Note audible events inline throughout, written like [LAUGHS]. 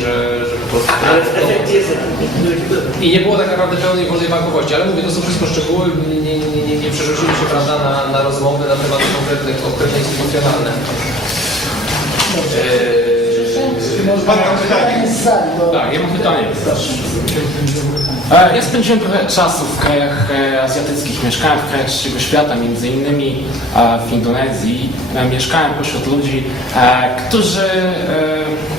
że, że po prostu... Ale w efekcie jest I nie było tak naprawdę pełnej wolnej bankowości, ale mówię, to są wszystko szczegóły, nie, nie, nie, nie, przerzucili się prawda, na, na rozmowy na tematy konkretne, konkretne instytucjonalne. Eee, Pan ma pytanie. Tak, ja mam pytanie. E, Ja spędziłem trochę czasu w krajach e, azjatyckich. Mieszkałem w krajach trzeciego świata, między innymi e, w Indonezji. Mieszkałem pośród ludzi, którzy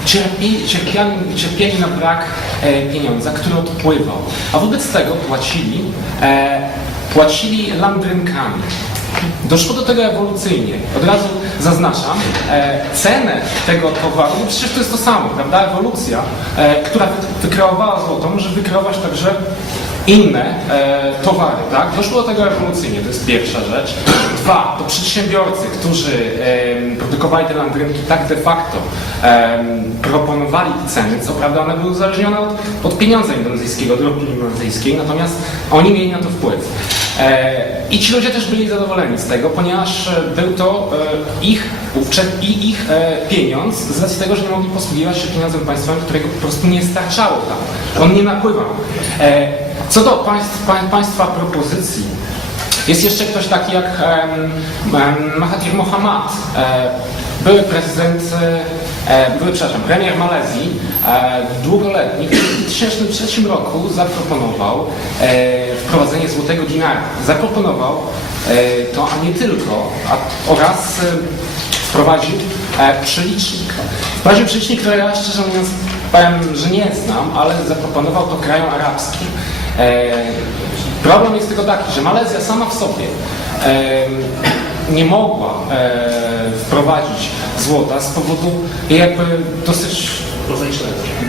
cierpi, cierpiali, cierpieli na brak pieniądza, który odpływał. A wobec tego płacili, płacili landrynkami. Doszło do tego ewolucyjnie. Od razu zaznaczam, e, cenę tego towaru, no przecież to jest to samo, prawda? Ewolucja, e, która wy- wykreowała złoto, może wykreować także inne e, towary, tak? Doszło do tego ewolucyjnie, to jest pierwsza rzecz. Dwa, to przedsiębiorcy, którzy e, produkowali te landrynki, tak de facto e, proponowali ceny, co prawda one były uzależnione od, od pieniądza indonezyjskiego, od ropy indonezyjskiej, natomiast oni mieli na to wpływ. E, I ci ludzie też byli zadowoleni z tego, ponieważ e, był to e, ich i ich pieniądz z racji tego, że nie mogli posługiwać się pieniądzem państwowym, którego po prostu nie starczało tam. On nie napływał. Co do państw, pa, państwa propozycji, jest jeszcze ktoś taki jak Mahathir Mohamad, były prezydent, e, przepraszam, premier Malezji, e, długoletni, w 2003 roku zaproponował e, wprowadzenie złotego dinara. Zaproponował e, to, a nie tylko, a, oraz e, wprowadził przelicznik. Wprowadził przelicznik, który ja szczerze mówiąc powiem, że nie znam, ale zaproponował to krajom arabskim. Problem jest tylko taki, że Malezja sama w sobie nie mogła e, wprowadzić złota z powodu jakby dosyć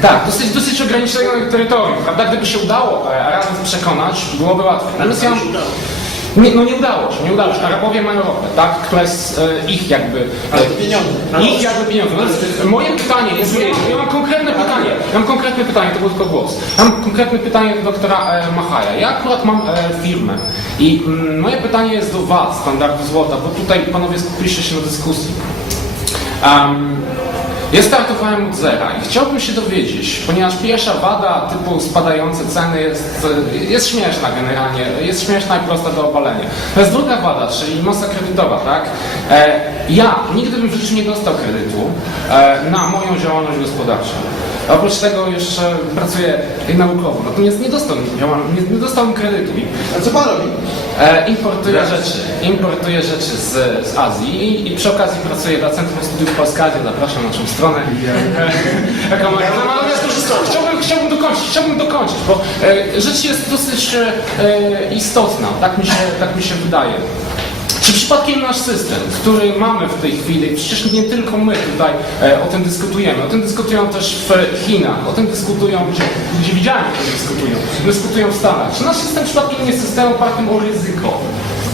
tak, dosyć, dosyć ograniczonego terytorium, prawda? Gdyby się udało e, Arabów przekonać, byłoby łatwiej. Natomiast ja. Nie, no nie udało się, nie udało się. Arabowie mają ropę, tak? Która jest e, ich jakby... Ale to pieniądze. Ich jakby pieniądze. No, e, moje pytanie jest, ja mam konkretne pytanie, ja mam konkretne pytanie, to był tylko głos. Mam konkretne pytanie do doktora e, Machaja. Ja akurat mam e, firmę i mm, moje pytanie jest do Was, standardu złota, bo tutaj panowie skupiliście się na dyskusji. Um, ja startowałem od zera i chciałbym się dowiedzieć, ponieważ pierwsza wada typu spadające ceny jest, jest śmieszna generalnie, jest śmieszna i prosta do obalenia. To jest druga wada, czyli masa kredytowa, tak? E, ja nigdy bym w życiu nie dostał kredytu e, na moją działalność gospodarczą. Oprócz tego jeszcze pracuję naukowo, natomiast nie dostałem, działal- nie, nie dostałem kredytu. A co pan robi? E, importuję rzeczy, importuję rzeczy z, z Azji i, i przy okazji pracuję dla Centrum Studiów Polskadzie, zapraszam na naszą stronę. Jaka [LAUGHS] moja Natomiast chciałbym, chciałbym dokończyć, chciałbym dokończyć, bo e, rzecz jest dosyć e, istotna, tak mi, się, tak mi się wydaje. Czy przypadkiem nasz system, który mamy w tej chwili, przecież nie tylko my tutaj e, o tym dyskutujemy, o tym dyskutują też w Chinach, o tym dyskutują, gdzie, widziałem, o tym dyskutują, dyskutują w Stanach. Czy nasz system przypadkiem nie jest systemem opartym o ryzyko,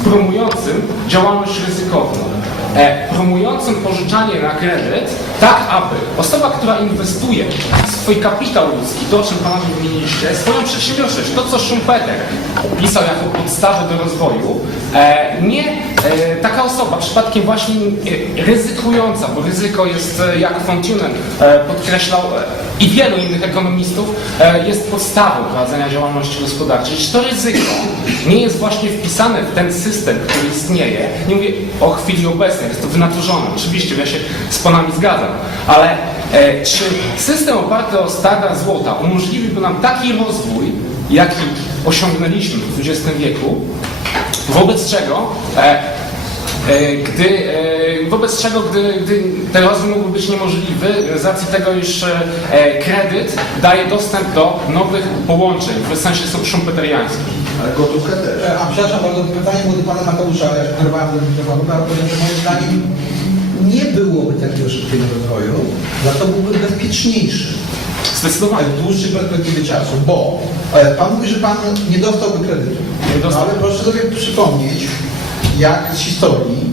promującym działalność ryzykowną, e, promującym pożyczanie na kredyt, tak aby osoba, która inwestuje swój kapitał ludzki, to o czym panowie wymieniliście, swoją przedsiębiorczość, to co Schumpeter pisał jako podstawę do rozwoju, e, nie e, taka osoba przypadkiem właśnie e, ryzykująca, bo ryzyko jest, jak von podkreślał i wielu innych ekonomistów, jest podstawą prowadzenia działalności gospodarczej. Czy to ryzyko nie jest właśnie wpisane w ten system, który istnieje? Nie mówię o chwili obecnej, jest to wynaturzone. Oczywiście, ja się z panami zgadzam, ale e, czy system oparty o stada złota umożliwiłby nam taki rozwój, jaki osiągnęliśmy w XX wieku, wobec czego e, e, gdy, e, wobec czego, gdy, gdy ten rozwój mógłby być niemożliwy, z racji tego, iż e, kredyt daje dostęp do nowych połączeń, w sensie są szumpeteriańskim. Ale gotówkę też. A przepraszam bardzo, pytanie było do pana Mateusza, ja się przerwałem do mikrofonu, bo ja powiem, że moim zdaniem nie byłoby takiego szybkiego rozwoju, za to byłby bezpieczniejszy Zdecydowanie. w dłuższej perspektywie czasu, bo e, pan mówi, że pan nie dostałby kredytu. Nie dostał. Ale proszę sobie przypomnieć, jak z historii,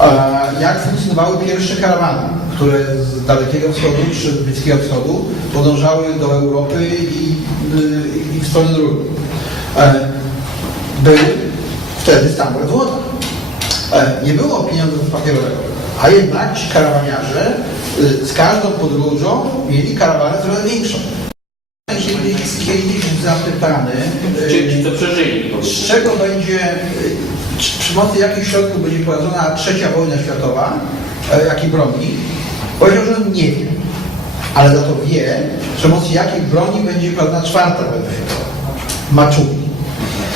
e, jak funkcjonowały pierwsze karawany, które z Dalekiego Wschodu czy z Bliskiego Wschodu podążały do Europy i, i w stronę drugiej. E, Był wtedy złota. E, Nie było pieniądza papierowego, a jednak ci karawaniarze y, z każdą podróżą mieli karawanę trochę większą. Kiedyś, kiedyś zapytany, y, przeżyli. z czego będzie, y, czy przy pomocy jakich środków będzie prowadzona trzecia wojna światowa, e, jakiej broni, powiedział, że on nie wie. Ale za to wie, przy pomocy jakiej broni będzie prowadzona czwarta wojna światowa. Maczuli.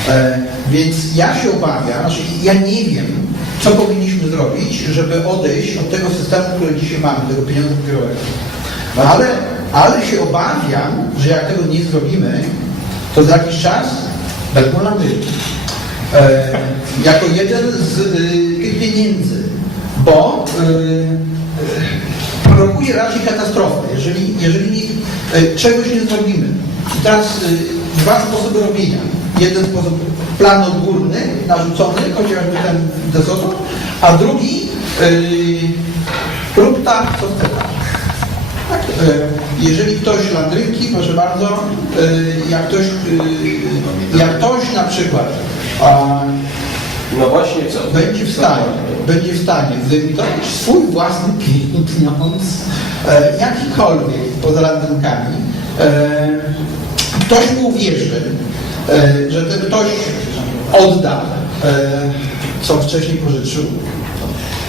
E, więc ja się obawiam, znaczy ja nie wiem, co powinniśmy zrobić, żeby odejść od tego systemu, który dzisiaj mamy, tego pieniądza papierowego. No ale, ale się obawiam, że jak tego nie zrobimy, to za jakiś czas będą wyjść. E, jako jeden z y, tych pieniędzy, bo y, y, raczej katastrofę, jeżeli, jeżeli y, czegoś nie zrobimy. I teraz y, dwa sposoby robienia. Jeden sposób plan odgórny, narzucony, chociażby ten desoto, a drugi y, rób tak, co chce tak. E, Jeżeli ktoś landrynki, proszę bardzo, e, jak ktoś, e, jak ktoś na przykład a, No właśnie co? będzie w stanie, będzie w stanie wyemitować swój własny pieniądz, e, jakikolwiek poza landrynkami, e, ktoś mu uwierzy, że ten ktoś odda, e, co wcześniej pożyczył,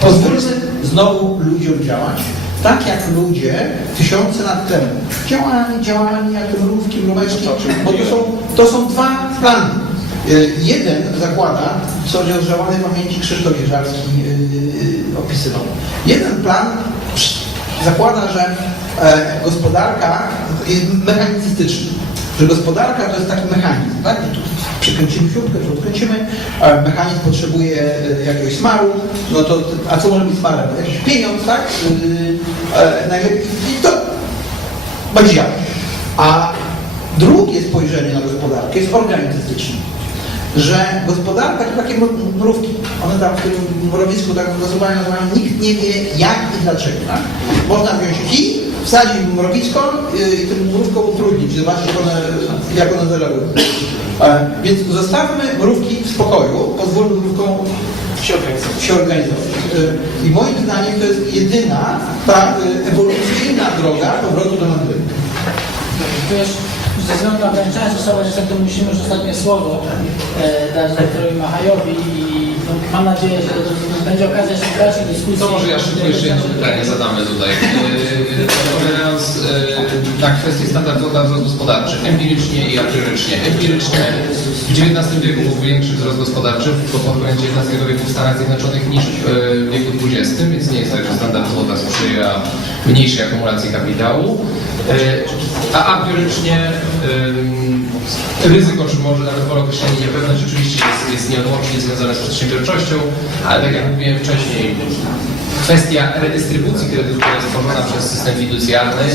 Pozwólmy znowu ludziom działać, tak jak ludzie tysiące lat temu działali, działali jak mrówki, mróweczki, bo to są, to są dwa plany. Y, Jeden zakłada, co rozżałowany pamięci Krzysztof Jeżarski opisywał. Jeden plan zakłada, że e, gospodarka jest mechanistyczna, że gospodarka to jest taki mechanizm, tak? I tu Przykręcimy śrubkę, tu odkręcimy, e, mechanizm potrzebuje e, jakiegoś smaru, no to, a co może być smarem? Jakiś pieniądz, tak? Yy, e, najlepiej, I to będzie działać. A drugie spojrzenie na gospodarkę jest organizatyczne. Że gospodarka to takie mr- mrówki. One tam w tym mrowisku tak głosowania nazywają, nikt nie wie jak i dlaczego. Tak? Można wziąć kij, wsadzić mrowisko yy, i tym mrówką utrudnić, zobaczyć jak one, jak one zareagują. E, Więc zostawmy mrówki w spokoju, pozwólmy mrówkom Się organizować. się organizować. Y, I moim zdaniem to jest jedyna ta y, ewolucyjna droga powrotu do natury. Wiesz, ze względu na ograniczenie czasowe niestety musimy już ostatnie słowo e, dać doktorowi Machajowi i mam nadzieję, że będzie okazja jeszcze dalszej dyskusji. To może ja szybko jeszcze jedno pytanie zadamy tutaj. Odpowiadając yy, na kwestię standardów wzrost gospodarczy, empirycznie i empirycznie. Empirycznie w XIX wieku był większy wzrost gospodarczy, bo pod koniec XIX wieku w Stanach Zjednoczonych niż w yy, wieku XX, więc nie jest tak, że standard złota sprzyja mniejszej akumulacji kapitału. A empirycznie yy, ryzyko, czy może nawet wolę określenie niepewność oczywiście jest, jest nieodłącznie związane z przedsiębiorczością, ale tak jak mówiłem wcześniej, kwestia redystrybucji kredytu, która jest tworzona przez system fiducjalny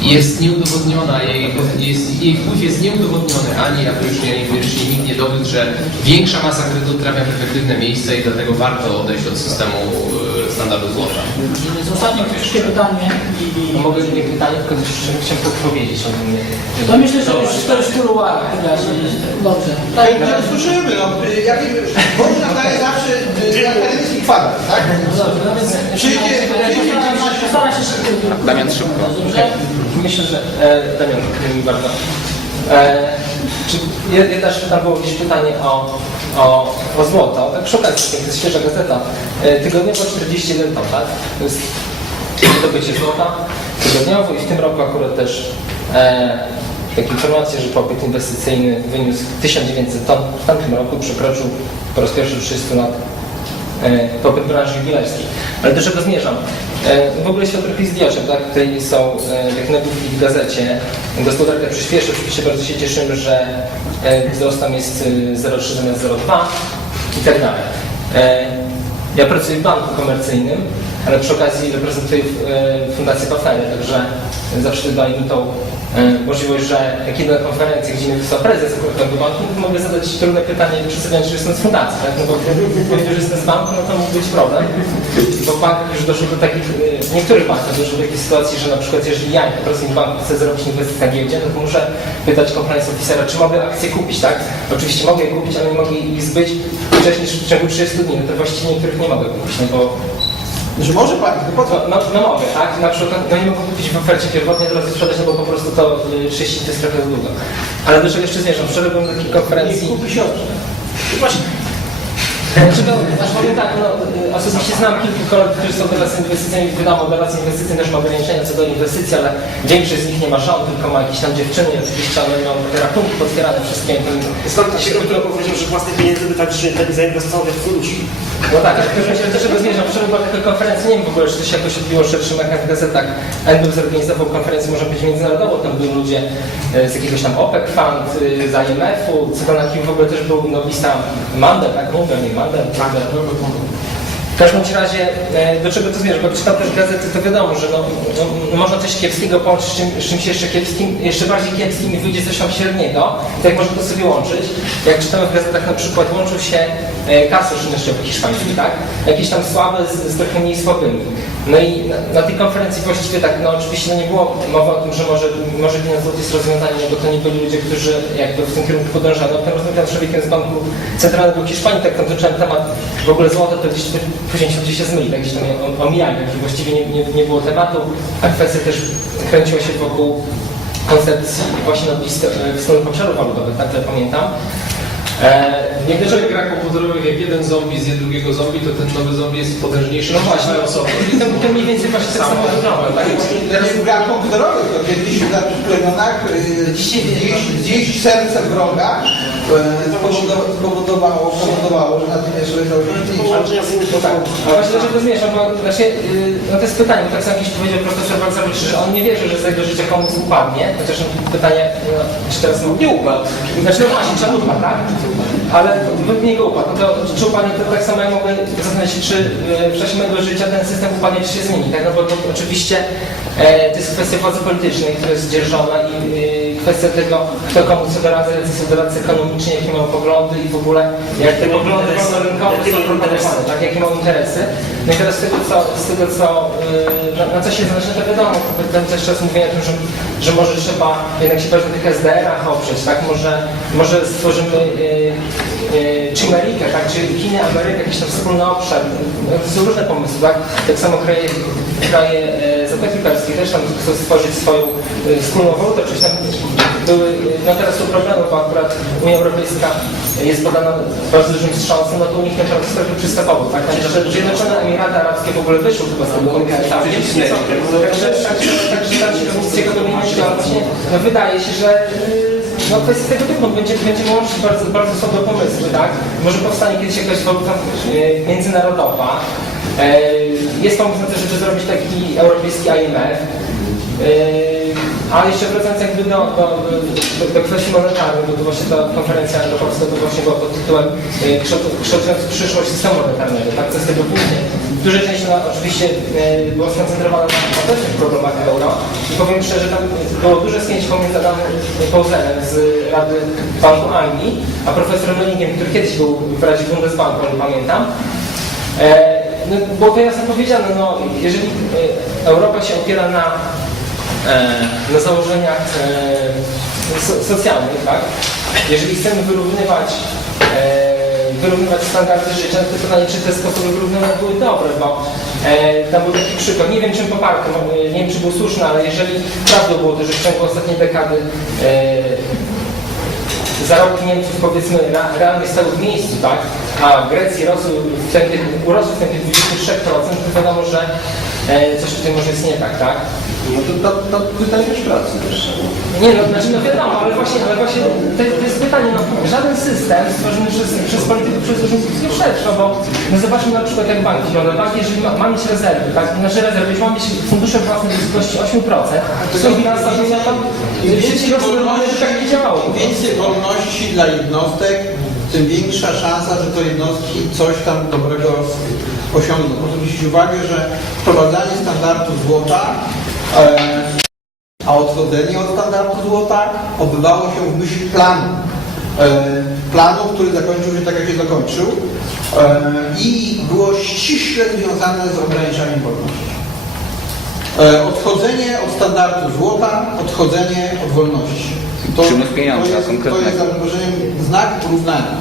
jest nieudowodniona, jej, jest, jej wpływ jest nieudowodniony ani empirycznie, ani empirycznie nikt nie dowiódł, że większa masa kredytu trafia w efektywne miejsce i dlatego warto odejść od systemu standardu złota. Ostatnie krótkie pytanie i, No mogę nie pytanie, tylko chciałem podpowiedzieć o mnie. to myślę, że już to już kuluar chyba się dobrze. Tak, no, słyszymy, no, y, jakie, można daje zawsze y, akademicki kwadrat, tak? Dobrze, no więc Przyjdzie, Postaram się szybko. Damian szybko. Myślę, że... E, Damian, dziękuję mi bardzo. E, czy je- też tam było jakieś pytanie o, o, o złoto. Tak okazji, to jest świeża gazeta. E, tygodniowo 41 ton, tak? To jest wydobycie złota tygodniowo i w tym roku akurat też e, takie informacje, że popyt inwestycyjny wyniósł 1900 ton. W tamtym roku przekroczył po raz pierwszy w 30 lat e, popyt branży jubilerskiej. Ale do czego zmierzam? E, W ogóle się trochę zdioczem, tak? Tutaj są e, jak nagłówki w gazecie. Gospodarka przyspieszy, oczywiście bardzo się cieszymy, że e, wzrost tam jest e, 0,3 zamiast 0,2 i tak dalej. Ja pracuję w banku komercyjnym, ale przy okazji reprezentuję Fundację Pafery, także zawsze daje mi tą możliwość, że idę na konferencję, gdzie mnie wysłał prezes akurat banku, mogę zadać trudne pytanie, przedstawiając, że jestem z fundacji, tak? No bo jak już jestem z banku, no to mógł być problem, bo w bankach już doszło do takich, e, w niektórych bankach doszło do takiej sytuacji, że na przykład jeżeli ja jako pracownik banku chcę zrobić inwestycję na giełdzie, no to muszę pytać compliance officera, czy mogę akcję kupić, tak? Oczywiście mogę je kupić, ale nie mogę ich zbyć wcześniej niż w ciągu 30 dni, no to właściwie niektórych nie mogę kupić, no bo Że może pani, no po co? No, no, no mogę, tak? Na przykład, no nie mogę kupić w ofercie pierwotnej, teraz sprzedać, no bo po prostu to y, 30 to jest trochę długo. Ale do czego jeszcze zmierzam? Wczoraj byłem na takiej konferencji... Kupi siostrę. Właśnie. Dlaczego? Aż powiem tak, no, y, osobiście znam kilku kolegów, którzy są teraz inwestycjami, wiadomo, dotacja inwestycyjne też ma ograniczenia co do inwestycji, ale większość z nich nie ma żon, tylko ma jakieś tam dziewczyny, oczywiście one mają te rachunki potwierane wszystkie. Stąd się dopiero powiedział, że własne pieniędzy by tak że zainwestować w funduszy. No tak, każdym razie do czego zmierzam? Wczoraj była taka konferencja, nie wiem w ogóle, czy to się jakoś odbiło w szerszym echach w gazetach. NBP zorganizował konferencję, można powiedzieć, międzynarodową, tam byli ludzie e, z jakiegoś tam OPEC Fund, e, z IMF-u, co to na kim w ogóle też był nowista Mandel, tak mówię, nie Mandel. W każdym razie, e, do czego to zmierza? Bo jak czytam też gazety, to wiadomo, że no, no, no, można coś kiepskiego połączyć z, czym, czymś jeszcze kiepskim, jeszcze bardziej kiepskim i wyjdzie coś tam średniego. To jak można to sobie łączyć? Jak czytamy w gazetach na przykład, łączył się e, kasy żywnościowe hiszpańskie, tak? Jakieś tam słabe z, z trochę mniej słabymi. No i na, na tej konferencji właściwie tak, no oczywiście no nie było mowy o tym, że może, może pieniądz złoty jest rozwiązaniem, no bo to nie byli ludzie, którzy jakby w tym kierunku podążali. No, rozmawiałem z człowiekiem z Banku Centralnego Hiszpanii, tak tam zacząłem temat w ogóle złota, to gdzieś później się gdzieś się zmyli, tak gdzieś tam omijali, że właściwie nie, nie, nie było tematu, a kwestia też kręciła się wokół koncepcji właśnie e, wspólnych obszarów walutowych, tak to ja pamiętam. E, Niektórzy niektórych grach komputerowych, jak jeden zombie zje drugiego zombie, to ten nowy zombie jest potężniejszy No właśnie, osoby. i to, to mniej więcej właśnie tak samo wygląda, tak? Teraz w grach komputerowych, to. Kiedyś w plemionach zjeść- zjeść serce wroga spowodowało, spowodowało, spowodowało, że natychmiast człowiek założył Połączenia z innymi A właśnie do czego zmierzam, bo znaczy, yy, no to jest pytanie, bo tak samo jakiś powiedział profesor Balcowicz, że on nie wierzy, że za jego życie komuś upadnie, chociaż pytanie, no, czy teraz no, nie upadł. Znaczy no właśnie, czy upadł, tak? Ale według niego upadł. No to czy upadnie, to tak samo ja mogę zastanawiać się, czy yy, w czasie mojego życia ten system upadnie, czy się zmieni, tak? No bo to oczywiście e, to jest kwestia władzy politycznej, która jest dzierżona i yy, kwestia tego, kto komu co doradza, jacy są doradcy ekonomiczni, jakie mają poglądy i w ogóle jak te poglądy są propagowane, tak, jakie mają interesy. No i teraz z tego, co, z tego, co yy, na, na co się znaczy, to wiadomo, ten też czas mówienia o tym, że, że może trzeba jednak się bardziej na tych SDR-ach oprzeć, tak, może, może stworzymy yy, yy, Chimerikę, tak, czyli Chiny, Ameryka, jakiś tam wspólny obszar. No, to są różne pomysły, tak, tak samo kraje, kraje e, Zatoki Perskiej też tam chcą stworzyć swoją e, wspólną walutę, oczywiście były, e, no teraz są problemy, bo akurat Unia Europejska jest podana bardzo dużym wstrząsem, no to u nich proces trochę przystępował, tak? Także Zjednoczone Emiraty Arabskie w ogóle wyszły chyba z tego. Także, myśli, ale właśnie no, wydaje się, że y, no kwestia tego typu, będzie, będziemy łączyć bardzo, bardzo słabe pomysły, tak? Może powstanie kiedyś jakaś waluta y, międzynarodowa, E, Jest pomysł na to, żeby zrobić taki europejski IMF. E, A jeszcze wracając jakby do, do, do, do kwestii monetarnej, bo to właśnie ta konferencja Polski to właśnie była pod tytułem kształt- kształtując przyszłość systemu monetarnego, tak? Co z tego później. Duża część ona oczywiście e, była skoncentrowana na obecnych problemach euro i powiem szczerze, tam było duże spięć pomiędzy Adamem Pauzerem z Rady Banku Anglii, a profesorem Leningiem, który kiedyś był w Radzie Bundesbanku, nie pamiętam. No, było to jasno powiedziane, no, jeżeli e, Europa się opiera na, e, na założeniach e, so, socjalnych, tak? jeżeli chcemy wyrównywać, wyrównywać standardy życia, to pytanie, czy te sposoby wyrównania były dobre, bo e, tam był taki przykład, nie wiem czym poparty, no, nie wiem czy był słuszny, ale jeżeli prawdą było to, że w ciągu ostatniej dekady e, zarobki Niemców powiedzmy realnie stały w miejscu, tak? A w Grecji rosły w tempie, urosły w tempie 23%, to wiadomo, że e, coś tutaj może jest nie tak, tak? No to, to, to pytanie też pracy też. Nie no, znaczy no wiadomo, ale właśnie, ale właśnie to, to jest pytanie, no żaden system stworzony przez, przez polityków, przez urzędników nie przetrwa, bo no zobaczmy na przykład jak banki wygląda. Bank, jeżeli ma, ma mieć rezerwy, tak, nasze rezerwy, jeżeli ma mieć fundusze własne w wysokości 8%, to są bilanse, to tam sieci rozwojowe, że tak nie działało. Im więcej wolności dla jednostek, tym większa szansa, że to jednostki coś tam dobrego osiągną. Proszę zwrócić uwagę, że wprowadzanie standardu złota, a odchodzenie od standardu złota odbywało się w myśl planu. E, planu, który zakończył się tak, jak się zakończył e, i było ściśle związane z ograniczaniem wolności. E, Odchodzenie od standardu złota, odchodzenie od wolności. To, Przymus pieniądza to jest, to jest znak porównania.